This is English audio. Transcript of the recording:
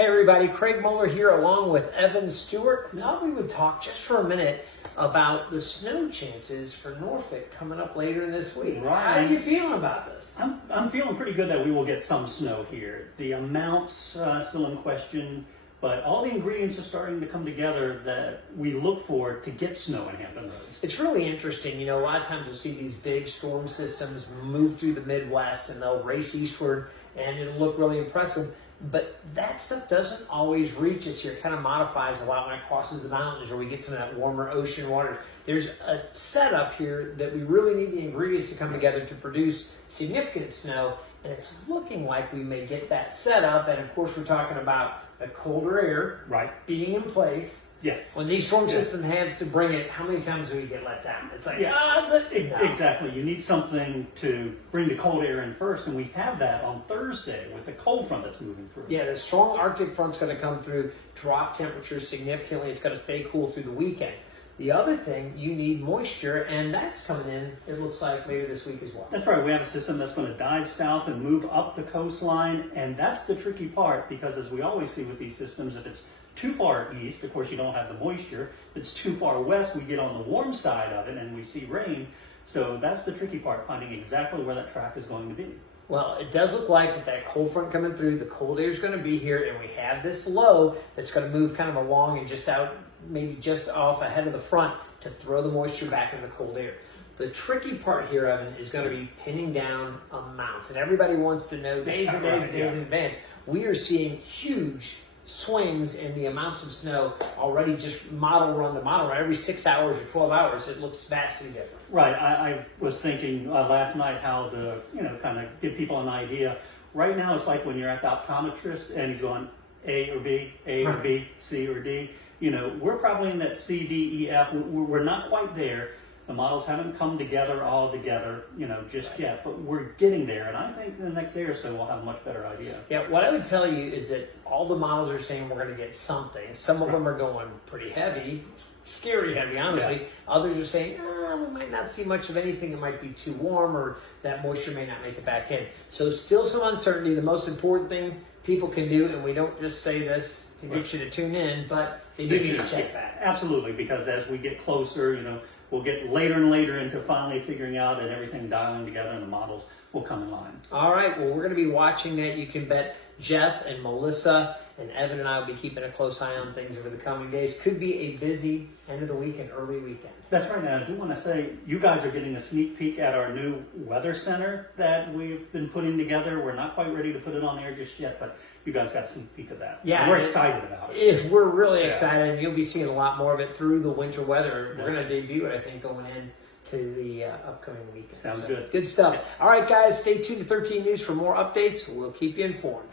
Hey everybody, Craig Moeller here along with Evan Stewart. Now we would talk just for a minute about the snow chances for Norfolk coming up later this week. Right. How are you feeling about this? I'm feeling pretty good that we will get some snow here. The amounts still in question, but all the ingredients are starting to come together that we look for to get snow in Hampton Roads. It's really interesting. You know, a lot of times we'll see these big storm systems move through the Midwest and they'll race eastward and it'll look really impressive. But that stuff doesn't always reach us here. It kind of modifies a lot when it crosses the mountains or we get some of that warmer ocean water. There's a setup here that we really need the ingredients to come together to produce significant snow. And it's looking like we may get that setup. And of course, we're talking about the colder air being in place. Yes. When these storm systems have to bring it, how many times do we get let down? It's like, that's it. No. Exactly. You need something to bring the cold air in first, and we have that on Thursday with the cold front that's moving through. Yeah, the strong Arctic front's going to come through, drop temperatures significantly. It's going to stay cool through the weekend. The other thing, you need moisture, and that's coming in, it looks like, later this week as well. That's right. We have a system that's going to dive south and move up the coastline, and that's the tricky part because, as we always see with these systems, if it's too far east, of course, you don't have the moisture. If it's too far west, we get on the warm side of it, and we see rain. So that's the tricky part, finding exactly where that track is going to be. Well, it does look like with that cold front coming through, the cold air is going to be here, and we have this low that's going to move kind of along and just out, maybe just off ahead of the front to throw the moisture back into the cold air. The tricky part here, Evan, is going to be pinning down amounts, and everybody wants to know days and days and days in advance. We are seeing huge swings in the amounts of snow already just model run to model. Every 6 hours or 12 hours, it looks vastly different. Right. I was thinking last night how to, kind of give people an idea. Right now, it's like when you're at the optometrist and he's going A or B, A or B, C or D. We're probably in that C, D, E, F. We're not quite there. The models haven't come together all together, just yet, but we're getting there. And I think in the next day or so, we'll have a much better idea. Yeah, what I would tell you is that all the models are saying we're going to get something. Some of them are going pretty heavy, scary heavy, honestly. Yeah. Others are saying, we might not see much of anything. It might be too warm or that moisture may not make it back in. So still some uncertainty. The most important thing people can do, and we don't just say this to get you to tune in, but they do need to check that. Absolutely, because as we get closer, we'll get later and later into finally figuring out and everything dialing together and the models will come in line. All right, well, we're going to be watching that. You can bet Jeff and Melissa and Evan and I will be keeping a close eye on things over the coming days. Could be a busy end of the week and early weekend. That's right. Now, I do want to say you guys are getting a sneak peek at our new weather center that we've been putting together. We're not quite ready to put it on air just yet, but you guys got a sneak peek of that. Yeah, we're excited about it. We're really excited, and you'll be seeing a lot more of it through the winter weather. We're going to debut it, I think, going in to the upcoming weekend. Sounds good. Good stuff. All right, guys, stay tuned to 13 News for more updates. We'll keep you informed.